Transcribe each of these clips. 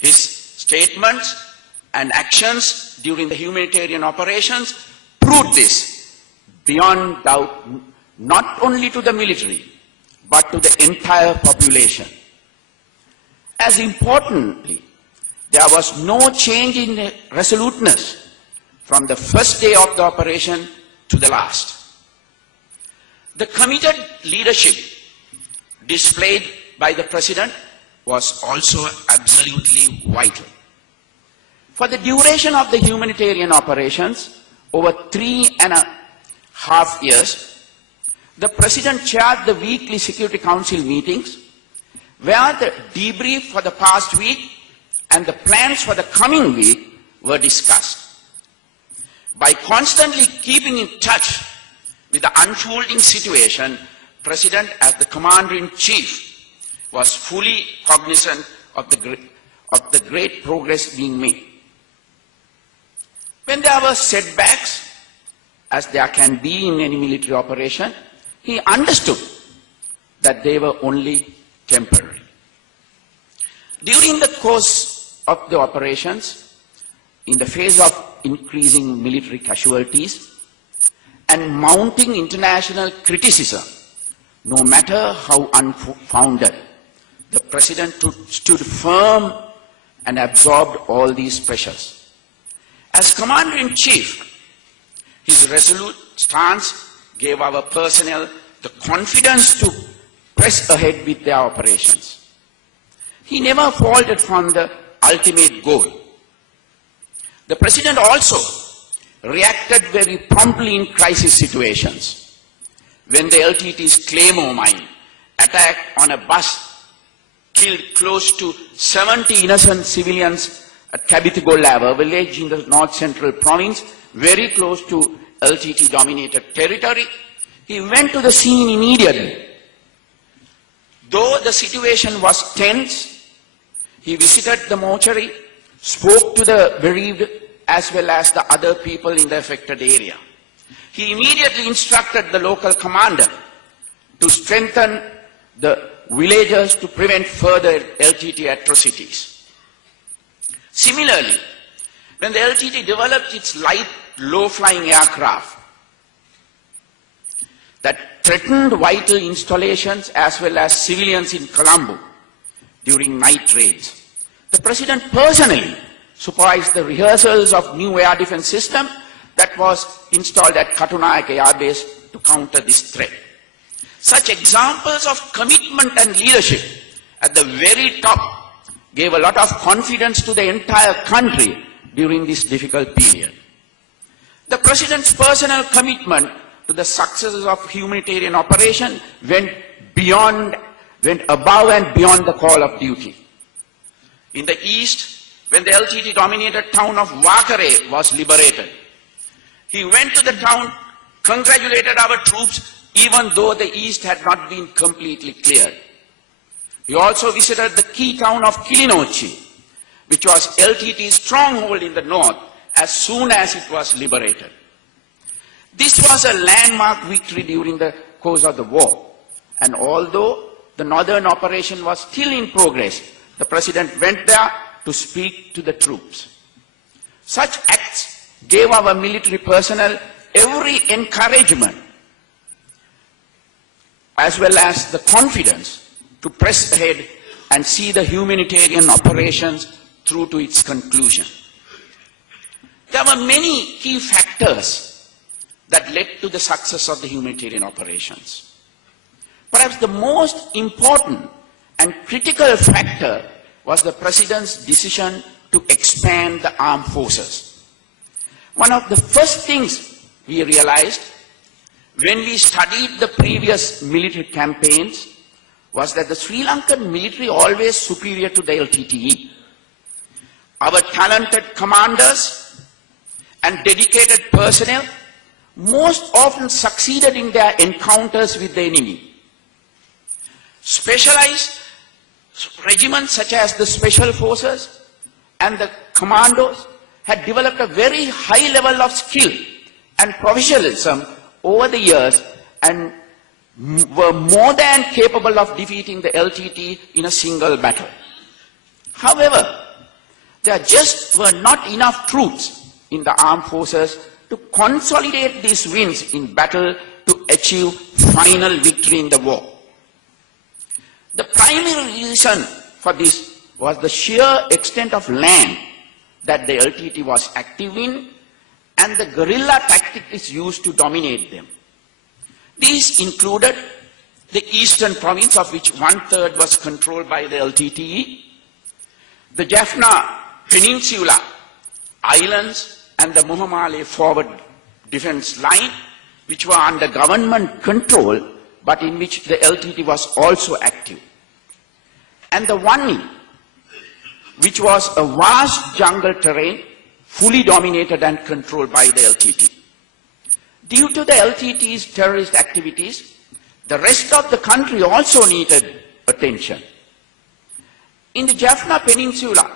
His statements and actions during the humanitarian operations proved this beyond doubt, not only to the military, but to the entire population. As importantly, there was no change in resoluteness from the first day of the operation to the last. The committed leadership displayed by the President was also absolutely vital. For the duration of the humanitarian operations, over 3.5 years, the President chaired the weekly Security Council meetings, where the debrief for the past week and the plans for the coming week were discussed. By constantly keeping in touch with the unfolding situation, President, as the Commander-in-Chief, was fully cognizant of the great progress being made. When there were setbacks, as there can be in any military operation, he understood that they were only temporary. During the course of the operations, in the face of increasing military casualties and mounting international criticism, no matter how unfounded, the President stood firm and absorbed all these pressures. As Commander-in-Chief, his resolute stance gave our personnel the confidence to press ahead with their operations. He never faltered from the ultimate goal. The President also reacted very promptly in crisis situations. When the LTT's Claymore mine attack on a bus killed close to 70 innocent civilians at Kabitigolava, a village in the north-central province, very close to LTT-dominated territory, he went to the scene immediately. Though the situation was tense, he visited the mortuary, spoke to the bereaved as well as the other people in the affected area. He immediately instructed the local commander to strengthen the villagers to prevent further LTT atrocities. Similarly, when the LTT developed its light, low-flying aircraft that threatened vital installations as well as civilians in Colombo during night raids, the President personally supervised the rehearsals of new air defense system that was installed at Katunayake Air Base to counter this threat. Such examples of commitment and leadership at the very top gave a lot of confidence to the entire country during this difficult period. The President's personal commitment to the successes of humanitarian operation went above and beyond the call of duty. In the east, when the LTT-dominated town of Wakare was liberated, he went to the town, congratulated our troops, even though the east had not been completely cleared. He also visited the key town of Kilinochi, which was LTT's stronghold in the north, as soon as it was liberated. This was a landmark victory during the course of the war, and although the northern operation was still in progress, the President went there to speak to the troops. Such acts gave our military personnel every encouragement as well as the confidence to press ahead and see the humanitarian operations through to its conclusion. There were many key factors that led to the success of the humanitarian operations. Perhaps the most important and critical factor was the President's decision to expand the armed forces. One of the first things we realized when we studied the previous military campaigns was that the Sri Lankan military always superior to the LTTE. Our talented commanders and dedicated personnel most often succeeded in their encounters with the enemy. Specialized regiments such as the Special Forces and the Commandos had developed a very high level of skill and professionalism over the years and were more than capable of defeating the LTT in a single battle. However, There just were not enough troops in the armed forces to consolidate these wins in battle to achieve final victory in the war. The primary reason for this was the sheer extent of land that the LTT was active in and the guerrilla tactics used to dominate them. These included the eastern province, of which 1/3 was controlled by the LTTE, the Jaffna Peninsula, islands, and the Muhammale forward defense line, which were under government control, but in which the LTT was also active. And the Wani, which was a vast jungle terrain, fully dominated and controlled by the LTT. Due to the LTT's terrorist activities, the rest of the country also needed attention. In the Jaffna Peninsula,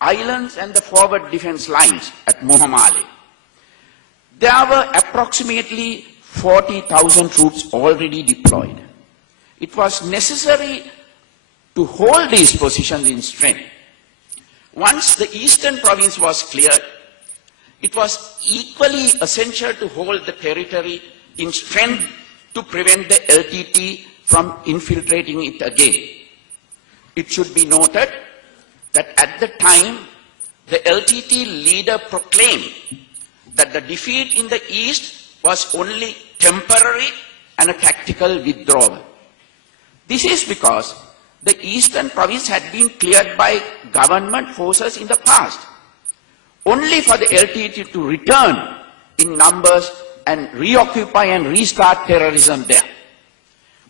islands and the forward defense lines at Muhammale, there were approximately 40,000 troops already deployed. It was necessary to hold these positions in strength. Once the eastern province was cleared, it was equally essential to hold the territory in strength to prevent the LTT from infiltrating it again. It should be noted that at the time, the LTT leader proclaimed that the defeat in the east was only temporary and a tactical withdrawal. This is because the eastern province had been cleared by government forces in the past, only for the LTT to return in numbers and reoccupy and restart terrorism there,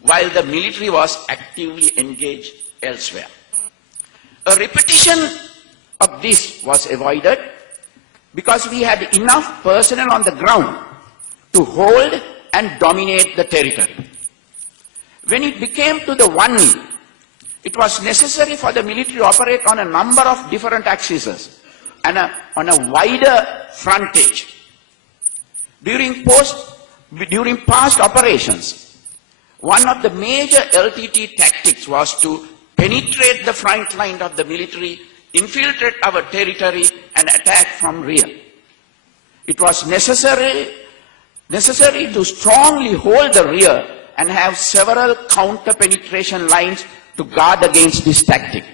while the military was actively engaged elsewhere. A repetition of this was avoided because we had enough personnel on the ground to hold and dominate the territory. When it became to the Wani, it was necessary for the military to operate on a number of different axes and on a wider frontage. During past operations, one of the major LTT tactics was to penetrate the front line of the military, infiltrate our territory, and attack from rear. It was necessary to strongly hold the rear and have several counter-penetration lines to guard against this tactic.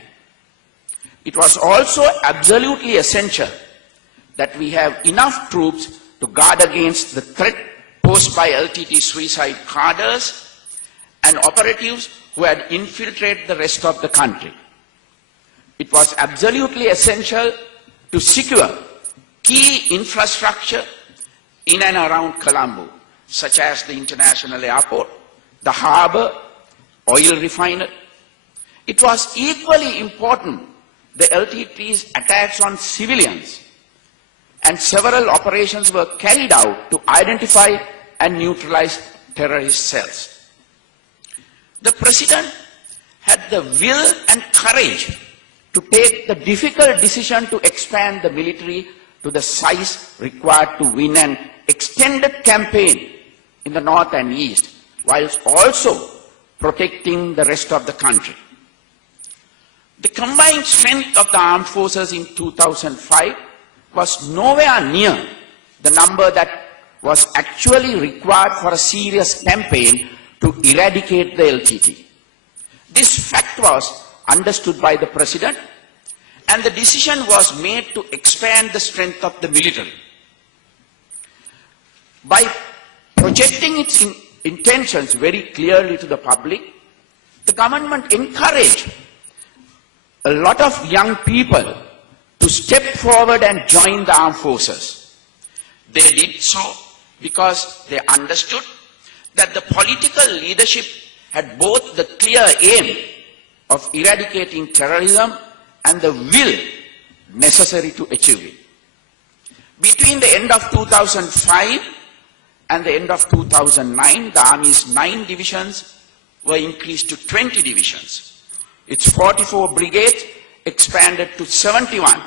It was also absolutely essential that we have enough troops to guard against the threat posed by LTT suicide cadres and operatives who had infiltrated the rest of the country. It was absolutely essential to secure key infrastructure in and around Colombo, such as the international airport, the harbor, oil refinery. It was equally important the LTT's attacks on civilians, and several operations were carried out to identify and neutralize terrorist cells. The President had the will and courage to take the difficult decision to expand the military to the size required to win an extended campaign in the north and east, whilst also protecting the rest of the country. The combined strength of the armed forces in 2005 was nowhere near the number that was actually required for a serious campaign to eradicate the LTT. This fact was understood by the President, and the decision was made to expand the strength of the military. By projecting its intentions very clearly to the public, the government encouraged a lot of young people to step forward and join the armed forces. They did so because they understood that the political leadership had both the clear aim of eradicating terrorism and the will necessary to achieve it. Between the end of 2005 and the end of 2009, the Army's 9 divisions were increased to 20 divisions. Its 44 brigades expanded to 71,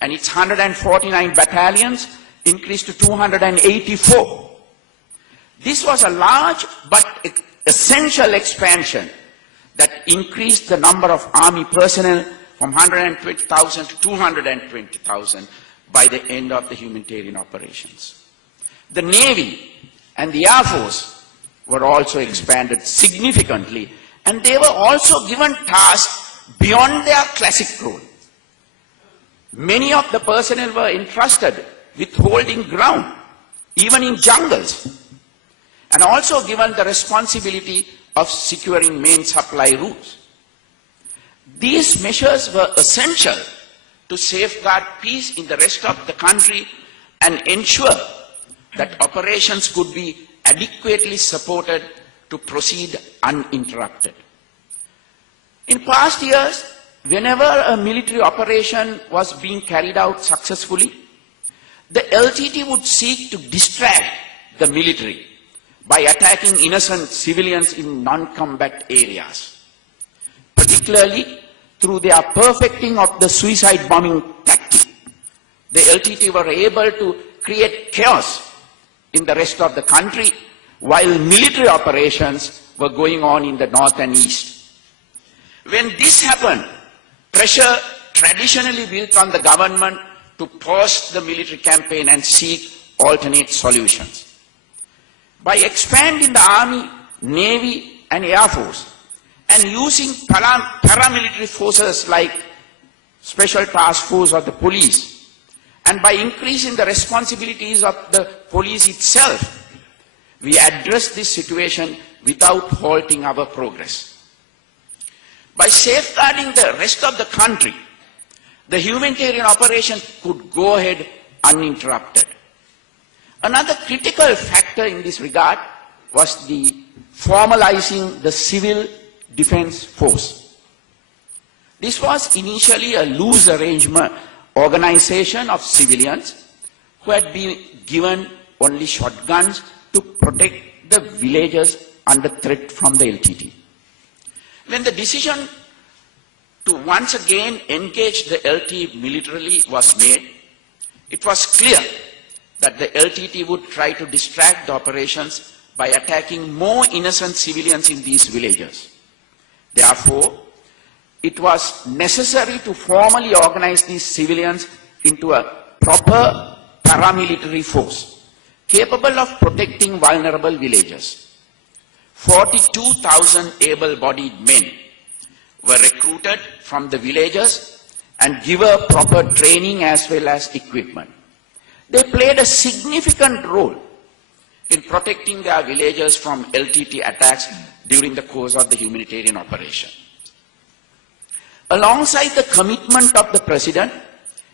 and its 149 battalions increased to 284. This was a large but essential expansion that increased the number of Army personnel from 120,000 to 220,000 by the end of the humanitarian operations. The Navy and the Air Force were also expanded significantly, and they were also given tasks beyond their classic role. Many of the personnel were entrusted with holding ground, even in jungles, and also given the responsibility of securing main supply routes. These measures were essential to safeguard peace in the rest of the country and ensure that operations could be adequately supported to proceed uninterrupted. In past years, whenever a military operation was being carried out successfully, the LTT would seek to distract the military by attacking innocent civilians in non-combat areas, particularly through their perfecting of the suicide bombing tactic. The LTT were able to create chaos in the rest of the country while military operations were going on in the north and east. When this happened, pressure traditionally built on the government to pause the military campaign and seek alternate solutions. By expanding the Army, Navy and Air Force and using paramilitary forces like Special Task Force or the police, and by increasing the responsibilities of the police itself, we address this situation without halting our progress. By safeguarding the rest of the country, the humanitarian operation could go ahead uninterrupted. Another critical factor in this regard was the formalizing the civil defense force. This was initially a loose arrangement organization of civilians who had been given only shotguns to protect the villages under threat from the LTT. When the decision to once again engage the LT militarily was made, it was clear that the LTT would try to distract the operations by attacking more innocent civilians in these villages. Therefore, it was necessary to formally organize these civilians into a proper paramilitary force capable of protecting vulnerable villages. 42,000 able-bodied men were recruited from the villages and given proper training as well as equipment. They played a significant role in protecting their villages from LTT attacks during the course of the humanitarian operation. Alongside the commitment of the President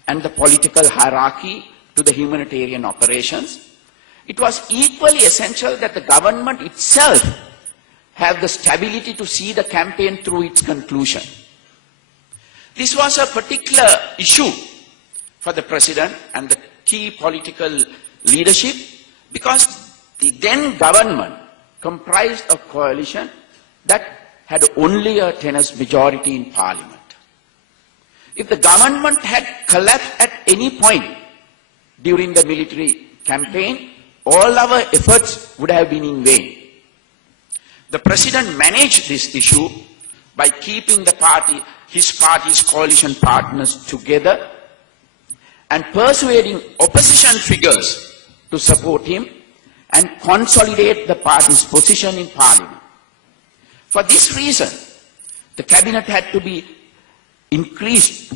and the political hierarchy to the humanitarian operations, it was equally essential that the government itself have the stability to see the campaign through its conclusion. This was a particular issue for the President and the key political leadership because the then government comprised a coalition that had only a tenuous majority in Parliament. If the government had collapsed at any point during the military campaign, all our efforts would have been in vain. The President managed this issue by keeping his party's coalition partners together and persuading opposition figures to support him and consolidate the party's position in Parliament. For this reason, the cabinet had to be increased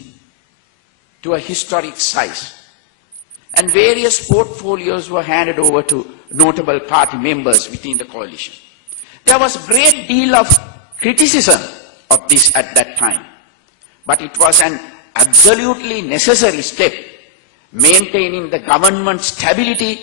to a historic size, and various portfolios were handed over to notable party members within the coalition. There was a great deal of criticism of this at that time, but it was an absolutely necessary step, maintaining the government's stability